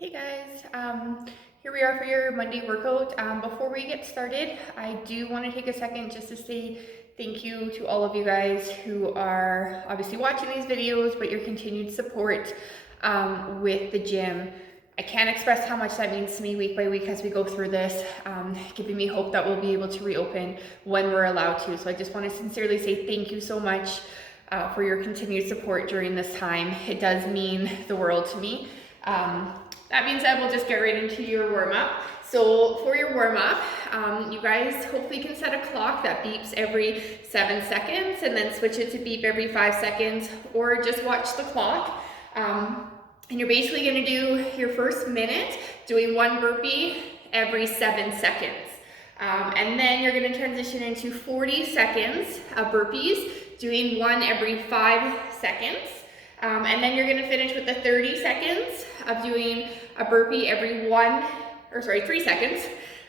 Hey guys, here we are for your Monday workout. Before we get started, I do want to take a second just to say thank you to all of you guys who are obviously watching these videos, but your continued support with the gym. I can't express how much that means to me week by week as we go through this, giving me hope that we'll be able to reopen when we're allowed to. So I just want to sincerely say thank you so much for your continued support during this time. It does mean the world to me. That being said, we'll just get right into your warm-up. So for your warm-up, you guys hopefully can set a clock that beeps every 7 seconds and then switch it to beep every 5 seconds, or just watch the clock. And you're basically gonna do your first minute doing one burpee every 7 seconds. And then you're gonna transition into 40 seconds of burpees, doing one every 5 seconds. And then you're gonna finish with the 30 seconds of doing a burpee every 3 seconds.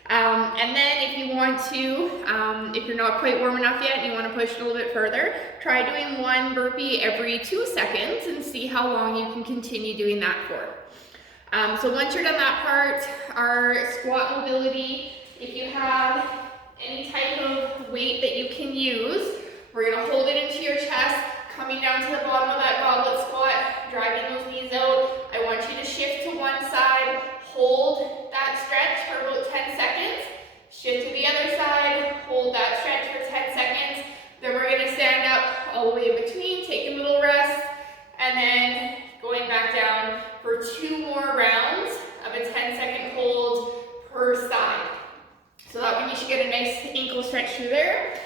And then if you want to, if you're not quite warm enough yet and you wanna push it a little bit further, try doing one burpee every 2 seconds and see how long you can continue doing that for. So once you're done that part, our squat mobility, if you have any type of weight that you can use, we're gonna hold it into your chest, coming down to the bottom of that goblet squat, driving those knees out. I want you to shift to one side, hold that stretch for about 10 seconds, shift to the other side, hold that stretch for 10 seconds. Then we're gonna stand up all the way in between, take a little rest, and then going back down for 2 more rounds of a 10-second hold per side. So that one you should get a nice ankle stretch through there.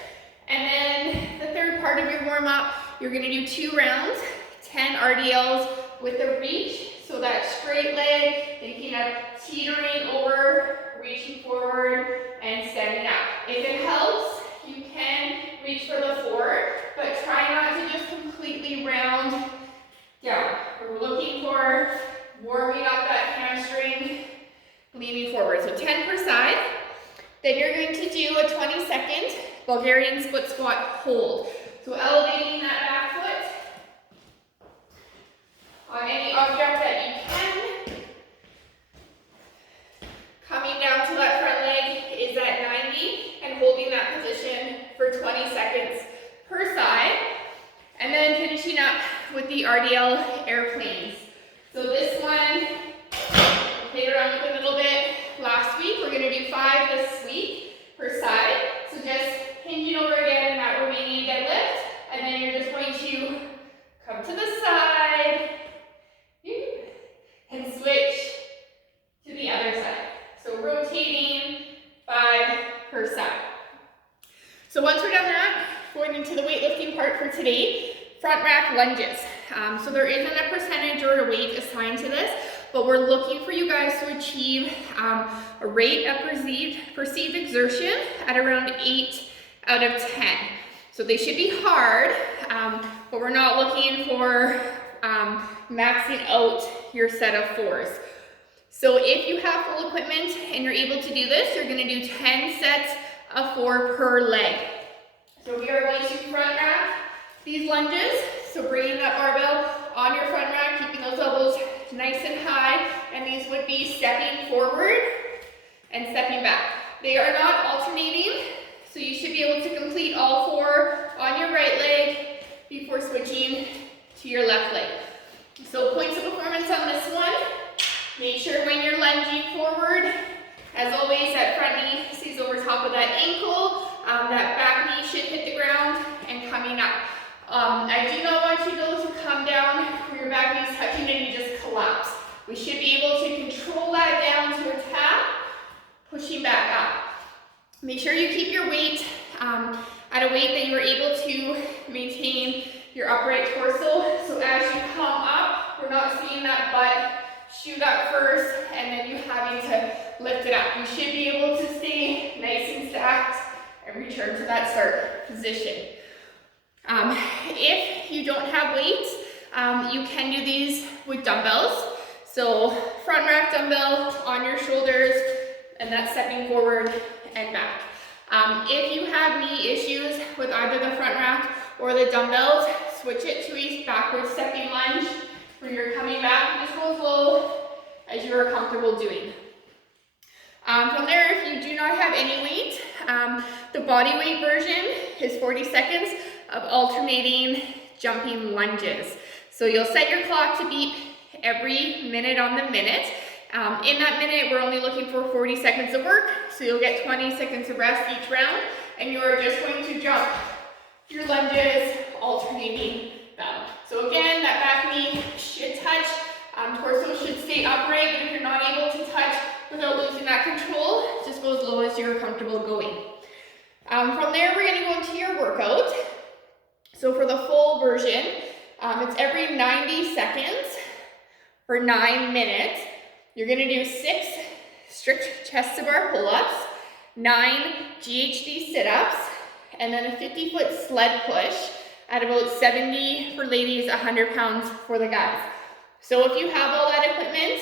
And then the third part of your warm-up, you're gonna do 2 rounds, 10 RDLs with a reach. So that straight leg, thinking of teetering over, reaching forward, and standing up. If it helps, you can reach for the floor, but try not to just completely round down. We're looking for warming up that hamstring, leaning forward. So 10 per side. Then you're going to do a 20-second Bulgarian split squat hold. So elevating that back foot on any object that you can. Coming down to that front leg is at 90 and holding that position for 20 seconds per side. And then finishing up with the RDL airplanes. So this one, I played around with a little bit last week. We're gonna do 5 this week per side. So just hinging over again in that Romanian deadlift. And then you're just going to come to the side and switch to the other side. So rotating 5 per side. So once we're done that, going into the weightlifting part for today, front rack lunges. So there isn't a percentage or a weight assigned to this, but we're looking for you guys to achieve a rate of perceived exertion at around 8 out of 10. So they should be hard, but we're not looking for maxing out your set of 4s. So if you have full equipment and you're able to do this, you're gonna do 10 sets of 4 per leg. So we are going to front rack these lunges. So bringing that barbell on your front rack, keeping those elbows nice and high, and these would be stepping forward and stepping back. They are not alternating, so you should be able to complete all 4 on your right leg before switching to your left leg. So points of performance on this one. Make sure when you're lunging forward, as always, that front knee stays over top of that ankle. That back knee should hit the ground and coming up. I do not want you to come down where your back knee is touching and you just collapse. We should be able to control that down to a tap, pushing back up. Make sure you keep your weight at a weight that you are able to maintain your upright torso. So as you come up, we're not seeing that butt shoot up first and then you having to lift it up. You should be able to stay nice and stacked and return to that start position. If you don't have weights, you can do these with dumbbells. So front rack dumbbell on your shoulders and that's stepping forward and back. If you have knee issues with either the front rack or the dumbbells, switch it to a backward stepping lunge where you're coming back, just go slow as you are comfortable doing. From there, if you do not have any weight, the body weight version is 40 seconds of alternating jumping lunges. So you'll set your clock to beep every minute on the minute. In that minute, we're only looking for 40 seconds of work, so you'll get 20 seconds of rest each round, and you are just going to jump your lunges, alternating them. So again, that back knee should touch, torso should stay upright, but if you're not able to touch without losing that control, just go as low as you're comfortable going. From there, we're going to go into your workout. So for the full version, it's every 90 seconds for 9 minutes. You're going to do 6 strict chest to bar pull-ups, 9 GHD sit-ups, and then a 50-foot sled push at about 70 for ladies, 100 pounds for the guys. So if you have all that equipment,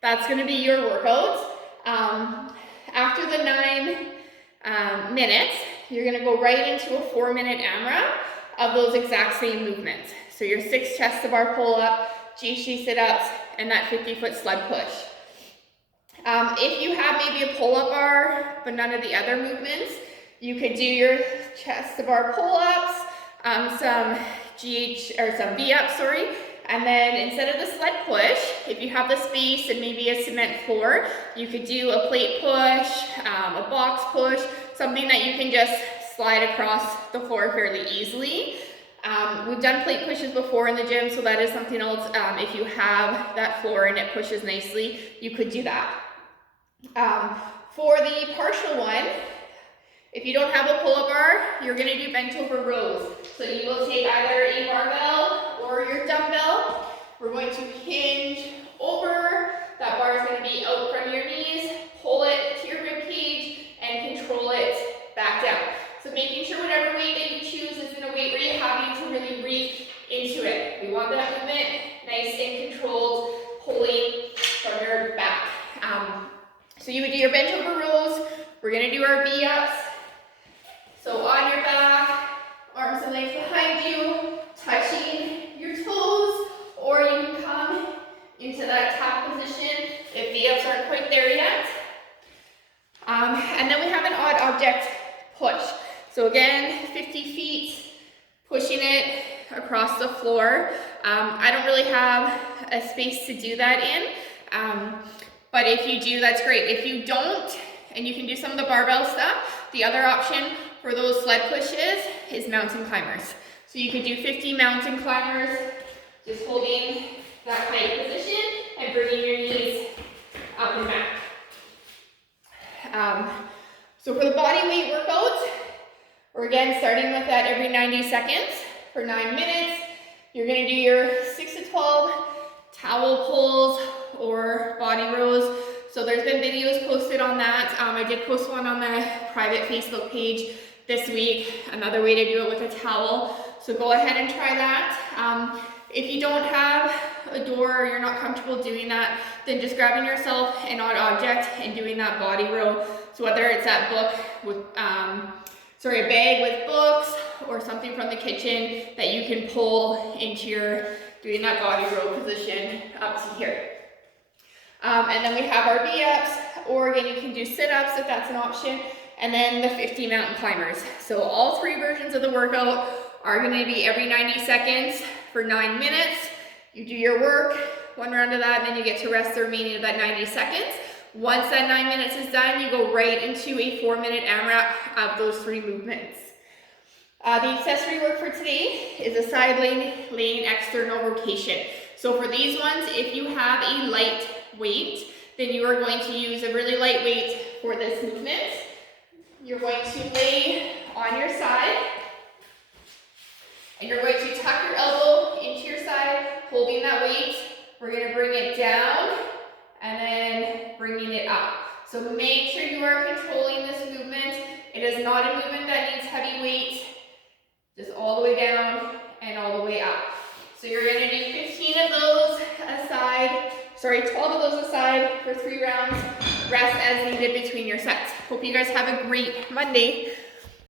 that's going to be your workout. After the 9 minutes, you're going to go right into a 4-minute AMRAP of those exact same movements. So your 6 chest to bar pull-up, GHD sit-ups, and that 50-foot sled push. If you have maybe a pull-up bar, but none of the other movements, you could do your chest to bar pull-ups, some V-ups, and then instead of the sled push, if you have the space and maybe a cement floor, you could do a plate push, a box push, something that you can just slide across the floor fairly easily. We've done plate pushes before in the gym, so that is something else. If you have that floor and it pushes nicely, you could do that. For the partial one, if you don't have a pull-up bar, you're going to do bent over rows. So you will take either a barbell or your dumbbell. We're going to hinge over. That bar is going to be out from your knees. Pull it to your rib cage and control it back down. So making sure whatever weight that you choose is in a weight where you're having to really breathe into it. We want that movement nice and controlled, pulling from your back. So you would do your bent over rows. We're going to do our V-ups. So on your back, arms and legs behind you, touching your toes, or you can come into that tap position if V-ups aren't quite there yet. And then we have an odd object push. So again, 50 feet, pushing it across the floor. I don't really have a space to do that in, but if you do, that's great. If you don't, and you can do some of the barbell stuff, the other option for those sled pushes is mountain climbers. So you could do 50 mountain climbers, just holding that plank position and bringing your knees up and back. So for the body weight workout, we're again starting with that every 90 seconds for 9 minutes. You're going to do your 6 to 12 towel pulls or body rows. So there's been videos posted on that. I did post one on the private Facebook page this week, another way to do it with a towel. So go ahead and try that. If you don't have a door or you're not comfortable doing that, then just grabbing yourself an odd object and doing that body row. So whether it's that book with, a bag with books or something from the kitchen that you can pull into your, doing that body row position up to here. And then we have our V-ups, or again, you can do sit-ups if that's an option, and then the 50 mountain climbers. So all 3 versions of the workout are going to be every 90 seconds for 9 minutes. You do your work, 1 round of that, and then you get to rest the remaining of that 90 seconds. Once that 9 minutes is done, you go right into a 4-minute AMRAP of those 3 movements. The accessory work for today is a side laying external rotation. So for these ones, if you have a light weight, then you are going to use a really light weight for this movement. You're going to lay on your side, and you're going to tuck your elbow into your side, holding that weight. We're going to bring it down and then bringing it up. So make sure you are controlling this movement. It is not a movement that needs heavy weight, just all the way down and all the way up. So you're going to do 15 of those aside, 12 of those aside for 3 rounds. Rest as needed between your sets. Hope you guys have a great Monday.